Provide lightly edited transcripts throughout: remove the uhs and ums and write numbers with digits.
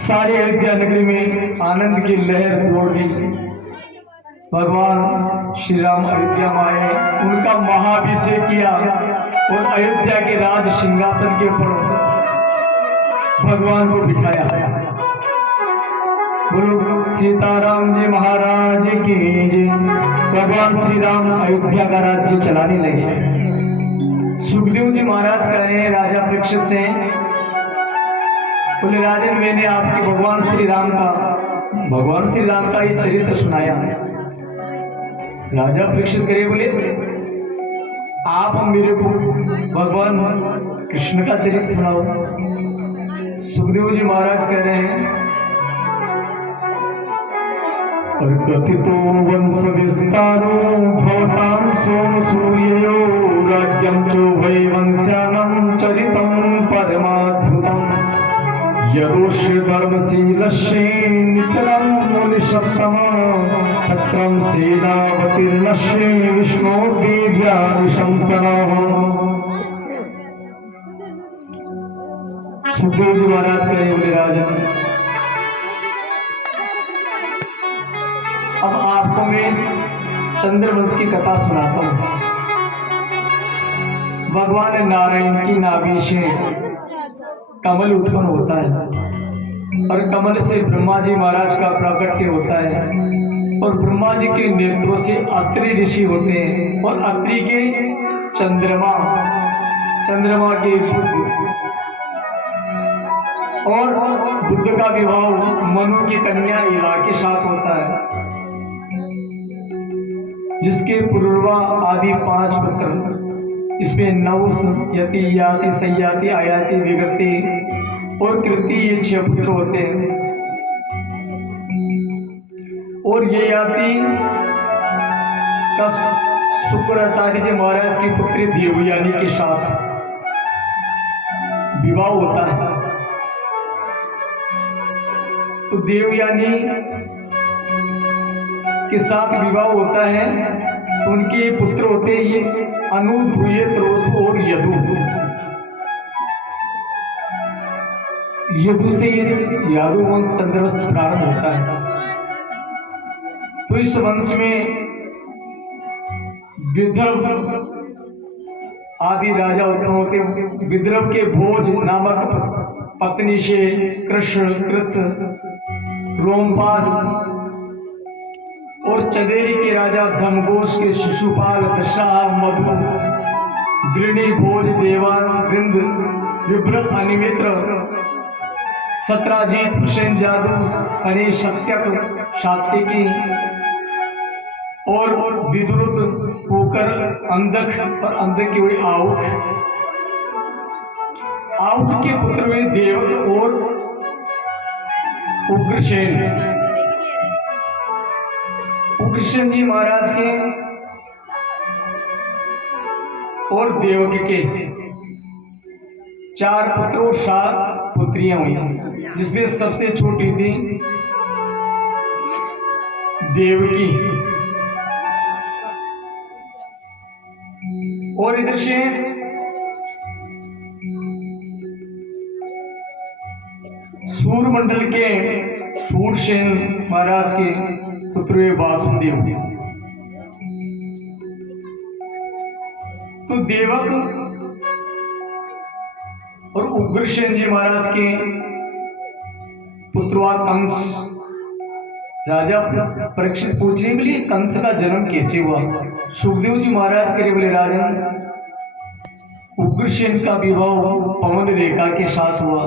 सारी अयोध्या नगरी में आनंद की लहर दौड़ गई। भगवान श्री राम अयोध्या में आए, उनका महाअभिषेक किया और अयोध्या के राज सिंहासन के ऊपर भगवान को बिठाया। बोलो सीताराम जी महाराज की जय। भगवान श्री राम अयोध्या का राज्य चलाने लगे। सुखदेव जी महाराज कह रहे हैं राजा परीक्षित से, बोले राजन मैंने आपके भगवान श्री राम का ये चरित्र सुनाया। राजा परीक्षित करे बोले आप मेरे को भगवान कृष्ण का चरित्र सुनाओ। सुखदेव जी महाराज कह रहे हैं और कथितो वंश विस्तारो भवतां सोम सूर्ययो राज्यं चोभय वंश्यानां चरितं परमाद्भुतम् यदोष्य धर्मशीलस्य नितरं मुनिसत्तमः तत्रं सेनावतीर्णस्य विष्णोर्देव्या विशंसनः। सुखदेव जी महाराज कहे बोले राजन अब आपको मैं चंद्रवंश की कथा सुनाता हूँ। भगवान नारायण की नाभि से कमल उत्पन्न होता है और कमल से ब्रह्मा जी महाराज का प्राकट्य होता है और ब्रह्मा जी के नेत्रों से अत्रि ऋषि होते हैं और अत्रि के चंद्रमा के बुद्ध और बुद्ध का विवाह मनु की कन्या इला के साथ होता है, जिसके पूर्वा आदि 5 पुत्र, इसमें नवस यति याति सयाति आयाति विगति और कृति ये 6 पुत्र होते हैं। और ये याति का शुक्राचार्य जी महाराज की पुत्री देवयानी के साथ विवाह होता है। तो देवयानी के साथ विवाह होता है तो उनके पुत्र होते हैं ये अनु, धुये, त्रोस और यदु। यदु से ये यादव वंश चंद्रवंश प्रारंभ होता है। तो इस वंश में विदर्भ आदि राजा उत्पन्न होते हैं। विदर्भ के भोज नामक पत्नी से कृष्ण, कृत, रोमपाद और चंदेरी के राजा धमघोष के शिशुपाल, दशा, मधु, दृढ़ी, भोज, देवान, वृंद, विभ्र, अनिमित्र, सत्राजीत, हुसैन जादू, सनी, सत्यक, सात्विकी और विद्रुत, कुकर, अंधक और अंधक की हुई आउख। आउख के पुत्र हुए देवक और उग्रसेन। उग्रसेन जी महाराज के और देवकी के 4 पुत्र और 7 पुत्रियां हुई, जिसमें सबसे छोटी थी देवकी। और इधर से सूरमंडल के शूरसेन महाराज के पुत्र वासुदेव। तो देवक और उग्रसेन जी महाराज के पुत्रवा कंस। राजा परीक्षित पूछने के लिए कंस का जन्म कैसे हुआ। सुखदेव जी महाराज करे बोले राजन उग्रसेन का विवाह पवन रेखा के साथ हुआ।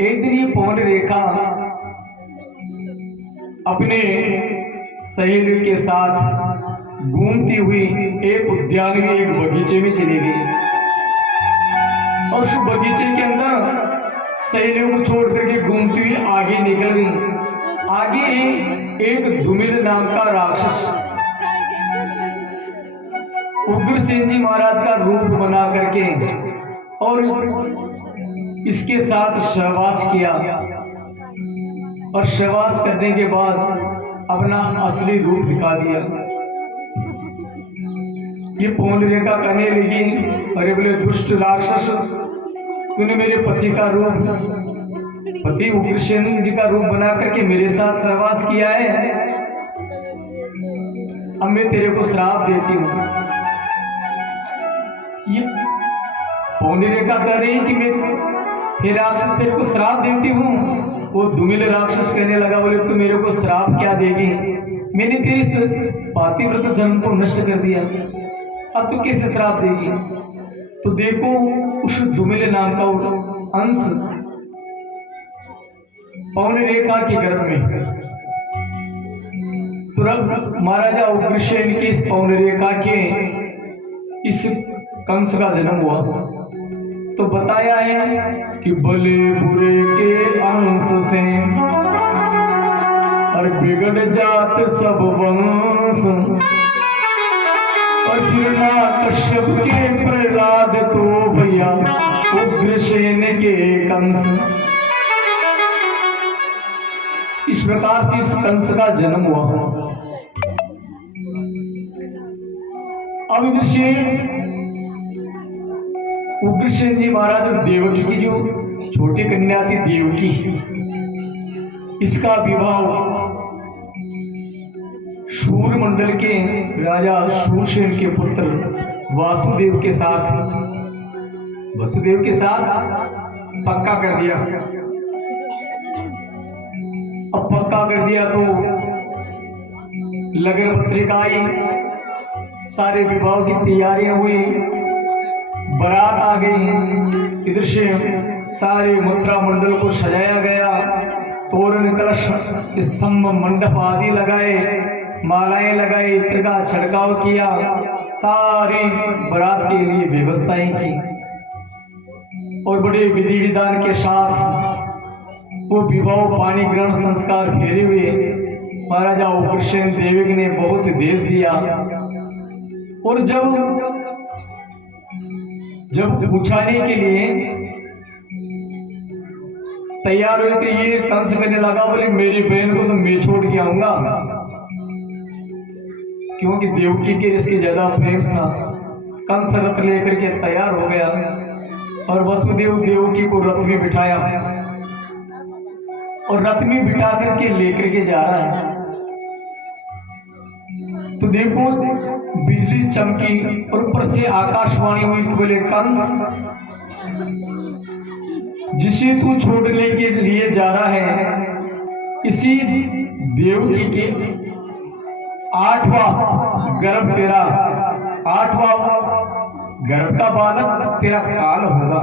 एक दिन ये पवन रेखा अपने सहेली के साथ घूमती हुई एक उद्यान में, एक बगीचे में चली गई और उस बगीचे के अंदर सहेलियों को छोड़ करके घूमती हुई नाम का राक्षस उग्रसेन जी महाराज का रूप बना करके और इसके साथ सहवास किया, और सहवास करने के बाद अपना असली रूप दिखा दिया। ये पौन रेखा कहने लगी, अरे बोले दुष्ट राक्षस, तूने मेरे पति का रूप, पति उग्रसेन जी का रूप बना करके मेरे साथ सहवास किया है। अब मैं तेरे को श्राप देती हूँ। ये पौन रेखा कह रही कि मैं हे राक्षस तेरे को श्राप देती हूँ। वो धूमिल राक्षस कहने लगा, बोले तू मेरे को श्राप क्या देगी, मैंने तेरी पातिव्रत धर्म को नष्ट कर दिया, अब तू कैसे श्राप देगी। तो देखो उस धूमिल नाम का अंश पौन रेखा के गर्भ में तुरंत महाराजा उग्रसेन की इस पौन रेखा के इस कंस का जन्म हुआ। तो बताया है कि भले बुरे के अंश से और बिगड़ जात सब वंश, और फिर ना कश्यप के प्रहलाद तो भैया उग्रसेन के कंस। इस प्रकार से इस कंस का जन्म हुआ। अब इधर से उग्रसेन जी महाराज और देवकी की जो छोटी कन्या थी देवकी, इसका विवाह शूर मंडल के राजा शूरसेन के पुत्र वसुदेव के साथ पक्का कर दिया। अब पक्का कर दिया तो लगन पत्रिका आई, सारे विवाह की तैयारियां हुई, बारात आ गई। इधर से सारे मथुरा मंडल को सजाया गया, तोरण कलश स्तंभ मंडप आदि लगाए, मालाएं लगाई, इत्र का छिड़काव किया, सारी बारात के लिए व्यवस्थाएं की, और बड़े विधि विधान के साथ वो विवाह पानी ग्रहण संस्कार फेरे हुए महाराजा उग्रसेन देवकी ने बहुत देश दिया। और जब पूछाने के लिए तैयार हुए थे, ये कंस कहने लगा, बोले मेरी बहन को तो मैं छोड़ के आऊंगा, क्योंकि देवकी के इसके ज्यादा प्रेम था। कंस रथ लेकर के तैयार हो गया और वसुदेव देवकी को रथ में बिठाया, और रथ में बिठा करके लेकर के जा रहा है। तो देखो बिजली चमकी और ऊपर से आकाशवाणी हुई, बोले कंस, जिसे तू छोड़ने के लिए जा रहा है, इसी देवकी के 8वां गर्भ तेरा, 8वां गर्भ का बालक तेरा काल होगा।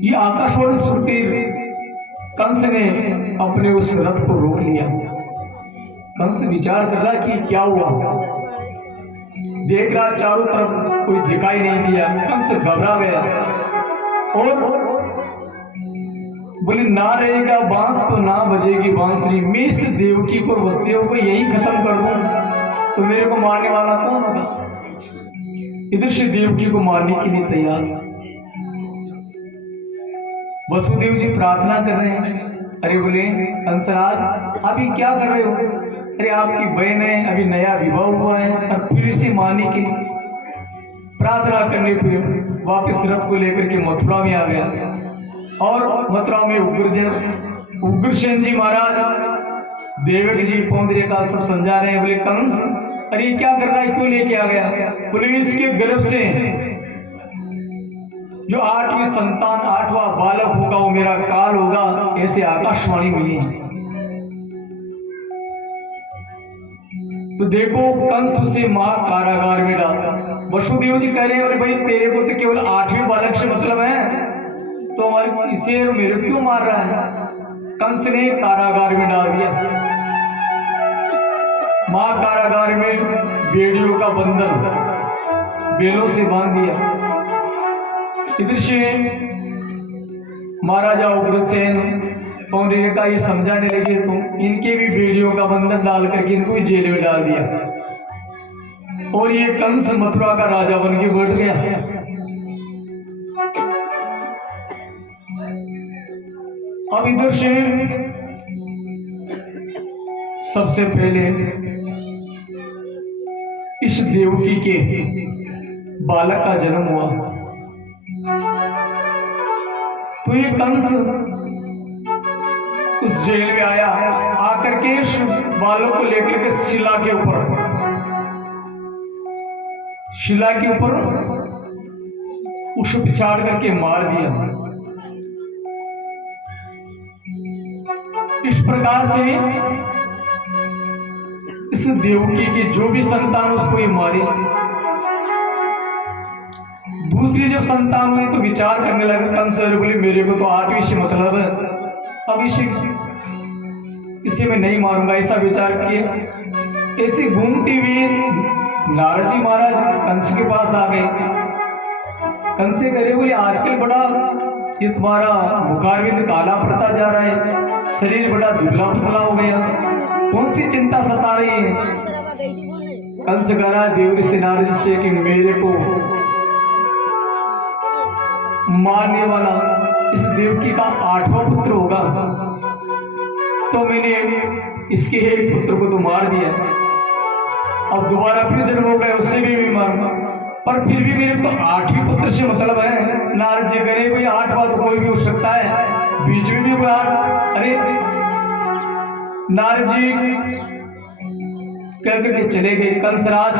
ये आकाशवाणी सुनते कंस ने अपने उस रथ को रोक लिया। कंस विचार कर रहा कि क्या हुआ, देख रहा चारों तरफ कोई दिखाई नहीं दिया। कंस घबरा गया और बोले ना रहेगा बांस तो ना बजेगी बांसुरी, मैं इस देवकी को वसुदेव को यही खत्म कर दूं तो मेरे को मारने वाला कौन होगा। इधर से देवकी को मारने के लिए तैयार। वसुदेव जी प्रार्थना कर रहे हैं, अरे बोले कंसराज आप ये क्या कर रहे हो, अरे आपकी बहन है, अभी नया विवाह हुआ है, और फिर इसे मारने के लिए प्रार्थना करने पर वापस रथ को लेकर के मथुरा में आ गया। और मथुरा में उग्रसेन जी महाराज देवकी जी पौंदरे का सब समझा रहे हैं। बोले कंस अरे क्या कर रहा है, क्यों लेके आ गया। बोले इसके गर्भ से जो 8वीं संतान 8वां बालक होगा वो मेरा काल होगा, ऐसे आकाशवाणी मिली। तो देखो कंस उसे महाकारागार में डाला। वसुदेव जी कह रहे हैं, अरे भाई तेरे को तो केवल 8वें बालक से मतलब है, तो हमारे इसे मेरे क्यों मार रहा है। कंस ने कारागार में डाल दिया। महाकारागार में बेड़ियों का बंधन बेलों से बांध दिया। इधर से महाराजा उग्रसेन और इनका ये समझाने लगे तो इनके भी बेड़ियों का बंधन डाल करके इनको भी जेल में डाल दिया और ये कंस मथुरा का राजा बन के बैठ गया। अब इधर से सबसे पहले इस देवकी के बालक का जन्म हुआ तो ये कंस उस जेल में आया, आकर के इस बालक को लेकर के शिला के ऊपर उस बिछाड़ करके मार दिया। इस प्रकार से इस देवकी की जो भी संतान उसको ये मारी। दूसरी जब संतान हुई तो विचार करने लगा कंस, बोले मेरे को तो 8वीं से मतलब है, अब इसे मैं नहीं मारूंगा, ऐसा विचार किए। ऐसे घूमते हुए नारद जी महाराज कंस के पास आ गए। कंस से करे, बोले आजकल बड़ा ये तुम्हारा बुखार भी काला पड़ता जा रहा है, शरीर बड़ा दुबला पतला हो गया, कौन सी चिंता सता रही है? कंस कह रहा है देवरी से नारद जी से कि मेरे को मारने वाला इस देवकी का 8वां पुत्र होगा, तो मैंने इसके एक पुत्र को तो मार दिया, अब दोबारा फिर जन्म हो गया, उससे भी मैं मारूंगा, पर फिर भी मेरे को 8वीं पुत्र से मतलब है। नारद जी करे भाई 8वां तो कोई भी हो सकता है, बीच में भी कोई 8। अरे नारद जी कह करके चले गए। कंसराज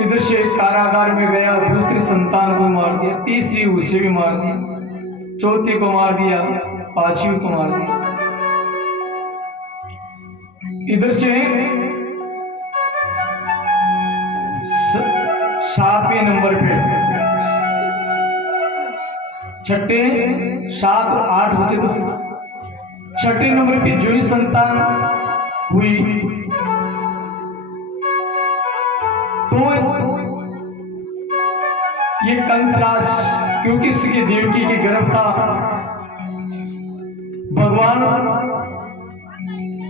इधर से कारागार में गया, दूसरी संतान को मार दिया, तीसरी उसे भी मार दिया, चौथी को मार दिया, 5वीं को मार दिया। इधर से 7वें नंबर पे 6, 7 और 8 बचे तो 6ठे नंबर पे जो ही संतान हुई तो ये कंसराज, क्योंकि इसकी देवकी के गर्भ था, भगवान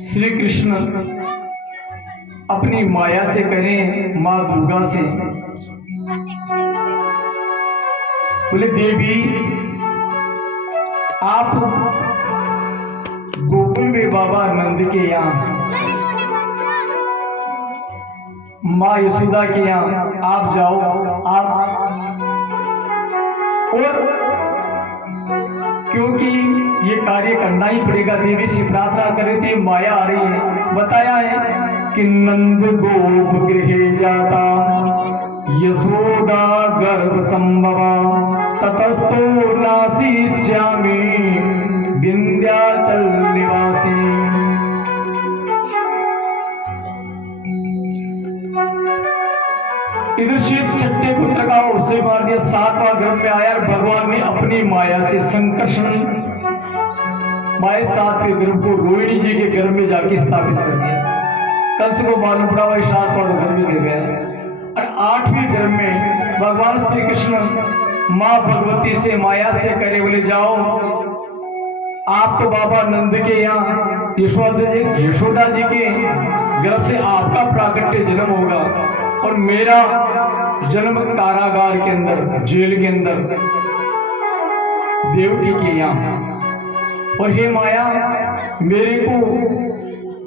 श्री कृष्ण अपनी माया से करें, मां दुर्गा से, बोले देवी आप गोकुल में बाबा नंद के यहाँ, माँ यशोदा के यहाँ आप जाओ, आप, और क्योंकि ये कार्य करना ही पड़ेगा, देवी से प्रार्थना करे थी, माया आ रही है। बताया है कि नंद गोप गृहे जाता यशोदा गर्भ संभवा ततस्तो नासी श्यामी विंध्याचल निवासी। इधर से 6ठे पुत्र का उससे मार दिया, 7वां गर्भ में आया और भगवान ने अपनी माया से संकर्षण माया 7वें गर्भ को रोहिणी जी के गर्भ में जाके स्थापित कर दिया। कंस को मालूम पड़ा वही 7वां गर्भ में गिर गया और 8वीं गर्भ में भगवान श्री कृष्ण माँ भगवती से माया से करे, बोले जाओ आप तो बाबा नंद के यहाँ यशोदा जी के गर्भ से आपका प्राकट्य जन्म होगा और मेरा जन्म कारागार के अंदर, जेल के अंदर देवकी के यहाँ। और हे माया, मेरे को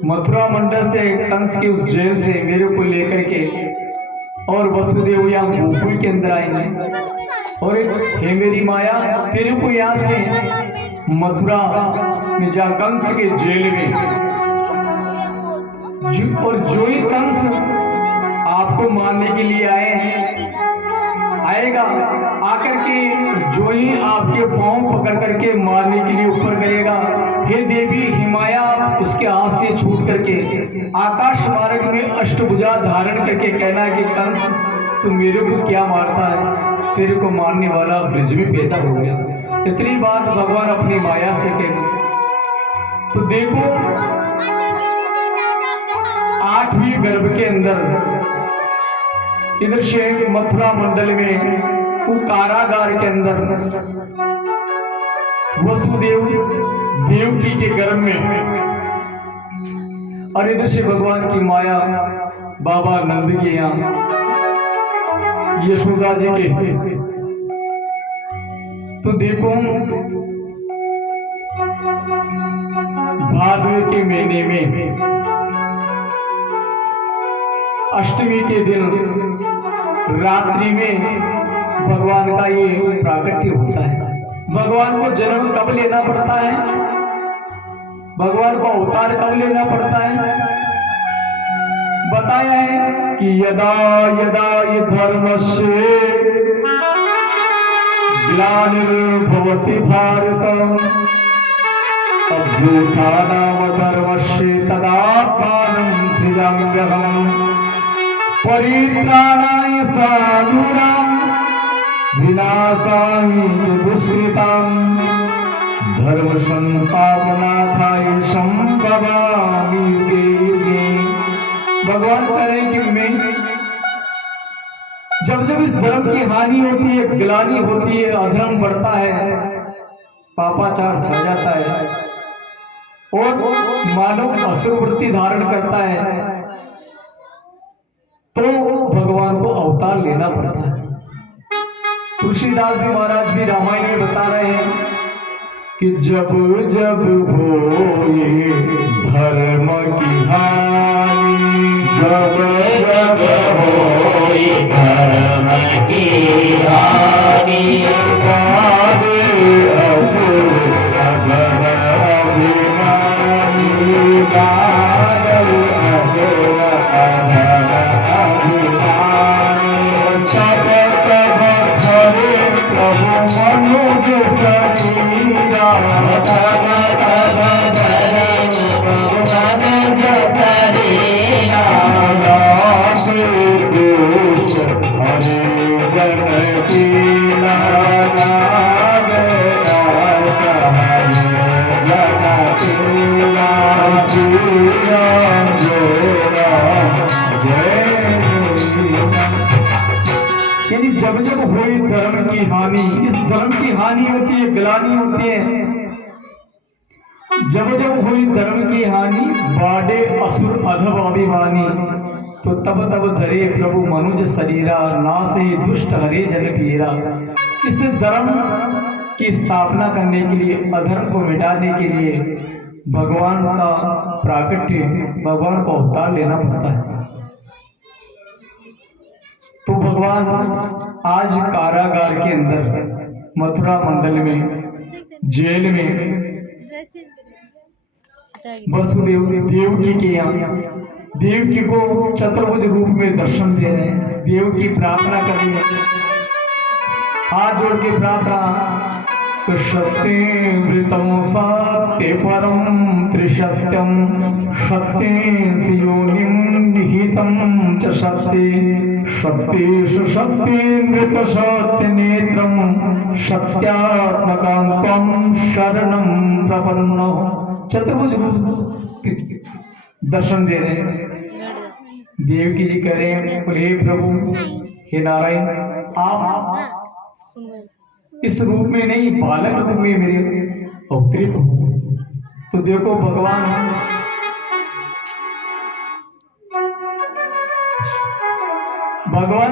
मथुरा मंडल से, कंस के उस जेल से मेरे को लेकर के और वसुदेव यहाँ गोकुल के अंदर आएंगे, और हे मेरी माया, तेरे को यहाँ से मथुरा में जा, कंस के जेल में, और जो ही कंस आपको मारने के लिए आएगा, आकर के जो ही आपके पांव पकड़ करके मारने के लिए ऊपर करेगा, हे देवी हिमाया उसके हाथ से छूट करके आकाश मार्ग में अष्टभुजा धारण करके कहना है कि कंस तू मेरे को क्या मारता है, तेरे को मारने वाला ब्रिज में पैदा हो गया। इतनी बात भगवान अपनी माया से कहे। तो देखो 8वीं गर्भ के अंदर इधर से मथुरा मंडल में वो कारागार के अंदर वसुदेव देवकी के गर्भ में, और इधर से भगवान की माया बाबा नंद के यहाँ यशोदा जी के। तो देखो भादवे के महीने में अष्टमी के दिन रात्रि में भगवान का ये प्राकट्य होता है। भगवान को जन्म कब लेना पड़ता है, भगवान को अवतार कब लेना पड़ता है, बताया है कि यदा यदा ये धर्मस्य ग्लानिर्भवति भारत अभ्युत्थानाम धर्मस्य तदात्मानं सृजाम्यहम् परित्राणाय साधूनां विनाशाय च दुष्कृतां धर्म संस्थापनार्थाय संभवामि युगे युगे। भगवान कह रहे हैं कि मैं जब जब इस धर्म की हानि होती है, गिलानी होती है, अधर्म बढ़ता है, पापाचार छा जाता है और मानव असुर वृत्ति धारण करता है, तो भगवान को अवतार लेना पड़ता है। तुलसीदास जी महाराज भी रामायण में बता रहे हैं कि जब जब होए धर्म की हानि, जब जब होए धर्म की हानि, कादे असुर सगल अभिमानी, कादे असुर सगल अभिमानी, तब तब हरे प्रभु मनुज शरीरा, तब तब हरे प्रभु मनुज शरीरा, दास दुष्ट हरे जन कीला, नागे नाथ हरे जन कीला, श्री राम जय राम जय श्री राम। यानी जब जब हुई धर्म की हानि, इस धर्म की हानि होती है, गिलानी होती है, जब जब हुई धर्म की हानि, बाडे असुर अधम अभिमानी, तो तब तब धरे प्रभु मनुज शरीरा, नासे दुष्ट हरे जन पीरा। इस धर्म की स्थापना करने के लिए, अधर्म को मिटाने के लिए भगवान का प्राकट्य, भगवान को अवतार लेना पड़ता है। तो भगवान आज कारागार के अंदर मथुरा मंडल में, जेल में वसुदेव देवकी के यहाँ देवकी को चतुर्भुज रूप में दर्शन दे रहे हैं। देवकी प्रार्थना कर रही है, हाथ जोड़ के प्रार्थना, सत्यमृतं सत्य परम त्रिसत्यम, सत्ये योनिं निहितं च सत्ये, सत्येषु सत्येन्द्रित सत्य नेत्रं, सत्यात्मकां शरणं प्रपन्नो। चतुर्भुज रूप दर्शन दे रहे हैं। देवकी जी कह रहे हैं, बोले प्रभु हे नारायण, आप इस रूप में नहीं, बालक रूप में मेरे अवतरित हो। तो देखो भगवान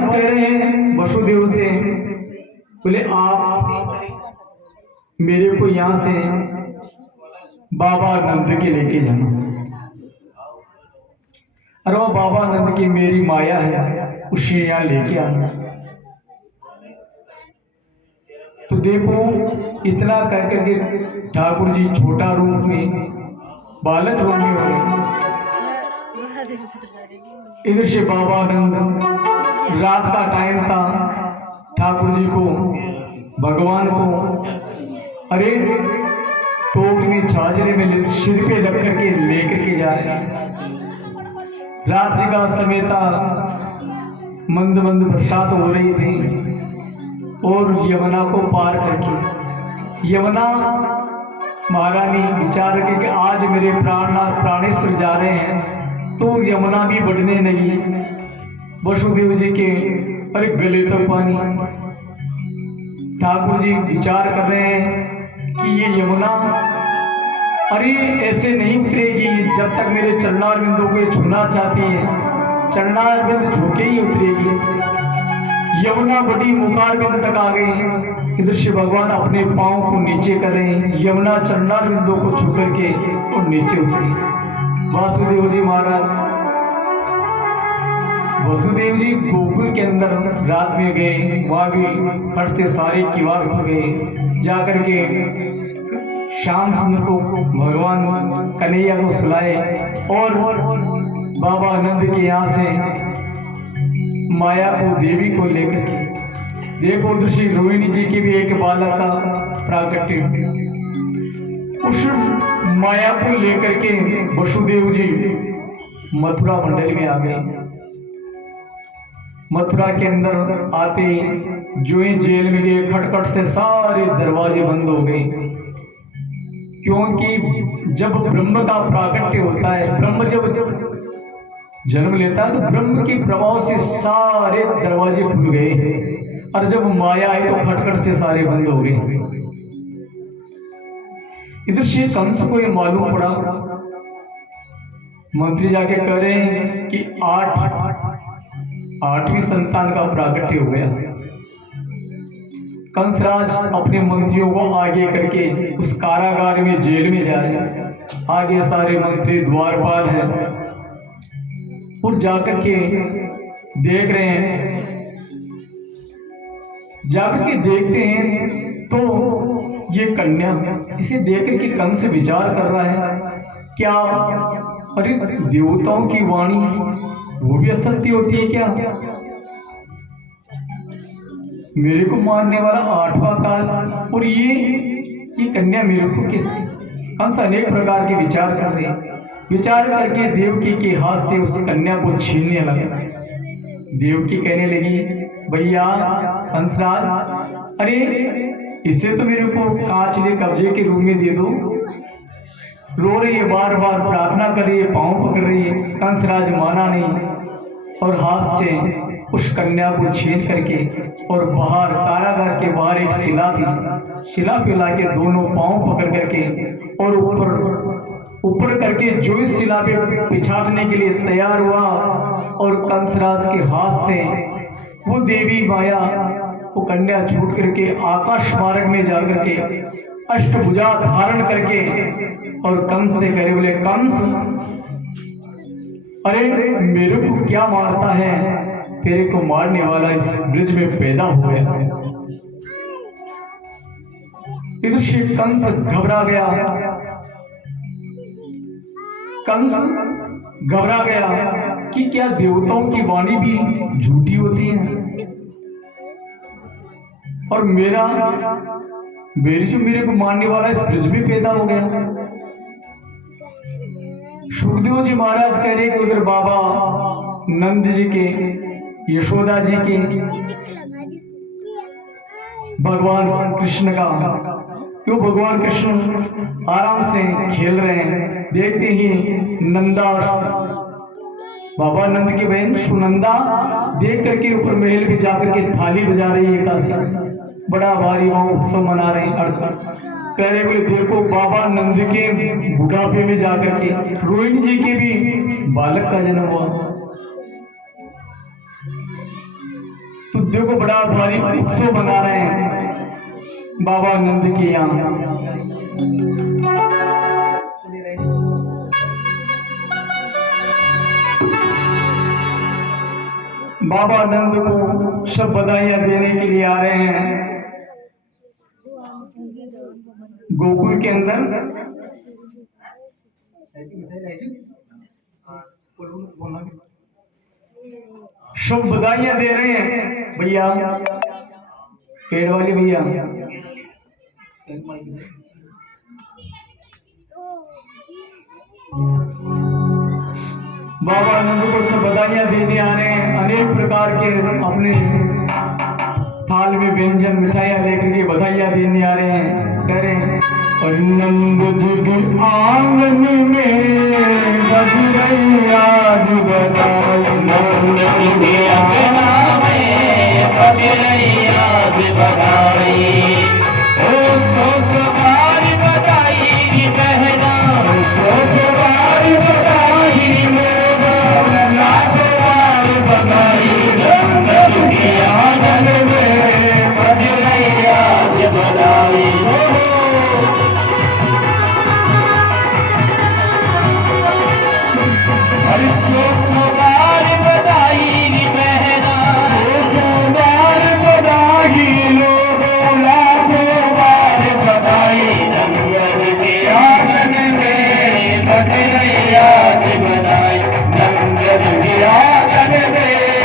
कह रहे हैं वसुदेव से, बोले आप मेरे को यहां से बाबा नंद के लेके जाना। अरे वो बाबा नंद की मेरी माया है, उसे यहाँ लेके आना। तो देखो इतना कह करके ठाकुर जी छोटा रूप में, बालक रूप में हो गए। इधर से बाबा नंद, रात का टाइम था, ठाकुर जी को, भगवान को, अरे टोक में छाजरे में सिर पे रख करके लेकर के जा रहे हैं। रात्रि का समय था, मंद मंद बरसात हो रही थी, और यमुना को पार करके यमुना महारानी विचार करके आज मेरे प्राणनाथ प्राणेश्वर जा रहे हैं, तो यमुना भी बढ़ने नहीं। वसुदेव जी के अरे गले तक पानी। ठाकुर जी विचार कर रहे हैं कि ये यमुना अरे ऐसे नहीं उतरेगी जब तक मेरे चरणार बिंदु को छूना चाहती है। चरणार बिंद झुके ही उतरेगी। यमुना बड़ी मुखार बिंद तक आ गई। इधर शिव भगवान अपने पांव को नीचे कर रहे हैं। यमुना चरणार बिंदु को छू करके और नीचे उतरी। वासुदेव जी महाराज वसुदेव जी गोकुल के अंदर रात में गए। वहां भी फट से सारे किवाड़ खुल गए। जाकर के श्याम सुंदर को भगवान कन्हैया को सुलाए और बाबा आनंद के यहाँ से माया को देवी को लेकर के देखो ऋषि रोहिणी जी की भी एक बालक का प्राकट्य। उस माया को लेकर के वसुदेव जी मथुरा मंडल में आ गए। मथुरा के अंदर आते जो ही जेल में गए खटखट से सारे दरवाजे बंद हो गए, क्योंकि जब ब्रह्म का प्राकट्य होता है, ब्रह्म जब जन्म लेता है तो ब्रह्म के प्रभाव से सारे दरवाजे खुल गए और जब माया आई तो खटखट से सारे बंद हो गए। इधर से कंस को ये मालूम पड़ा। मंत्री जाके कह रहे हैं कि आठवीं संतान का प्राकट्य हो गया। कंसराज अपने मंत्रियों को आगे करके उस कारागार में जेल में जाए। आगे सारे मंत्री द्वारपाल हैं और जाकर के देख रहे हैं। जाकर के देखते हैं तो ये कन्या, इसे देखकर के कंस विचार कर रहा है क्या अरे देवताओं की वाणी वो भी असत्य होती है क्या? मेरे को मारने वाला 8वां काल और ये कन्या मेरे को किस? कंस अनेक प्रकार के विचार कर रहे हैं। विचार करके देवकी के हाथ से उस कन्या को छीनने लगा। देवकी कहने लगी भैया कंसराज, अरे इसे तो मेरे को कांच ले कब्जे के रूम में दे दो। रो रही है, बार बार प्रार्थना कर रही है, पांव पकड़ रही है। कंसराज माना नहीं और हाथ से उस कन्या को छीन करके और बाहर कारागार के बाहर एक शिला थी, शिला पे लाके दोनों पांव पकड़ करके और ऊपर करके जो इस शिला पे पिछाड़ने के लिए तैयार हुआ और कंसराज के हाथ से वो देवी माया वो कन्या छूट करके आकाश मार्ग में जाकर के अष्टभुजा धारण करके और कंस से कहे बोले कंस, अरे मेरे को क्या मारता है? तेरे को मारने वाला इस ब्रिज में पैदा हो गया। इधर से कंस घबरा गया। कंस घबरा गया कि क्या देवताओं की वाणी भी झूठी होती है और मेरे को मारने वाला इस ब्रिज में पैदा हो गया। सुखदेव जी महाराज कह रहे कि उधर बाबा नंद जी के, यशोदा जी के, भगवान कृष्ण का, क्यों भगवान कृष्ण आराम से खेल रहे हैं। देखते ही नंदा, बाबा नंद की बहन सुनंदा देख करके ऊपर महल में जाकर के थाली बजा रही है। काशी बड़ा भारी वहां उत्सव मना रहे हैं। कह रहे बोले देखो बाबा नंद के बुढ़ापे में जाकर के रोहिणी जी के भी बालक का जन्म हुआ। तो देखो बड़ा भारी उत्सव मना रहे हैं बाबा नंद के यहाँ। बाबा नंद को सब बधाइयां देने के लिए आ रहे हैं गोकुल के अंदर। सब बधाइयां दे रहे हैं भैया, पेड़ वाले भैया। बाबा आनंद को सब बधाइयां देने आ रहे हैं। अनेक प्रकार के अपने थाल में व्यंजन मिठाइयां लेकर के बधाइयां देने आ रहे हैं। कह रहे हैं नंद जी के आंगन में बजरैया जी बधाई, नंद जी के आंगन में बजरैया जी बधाई।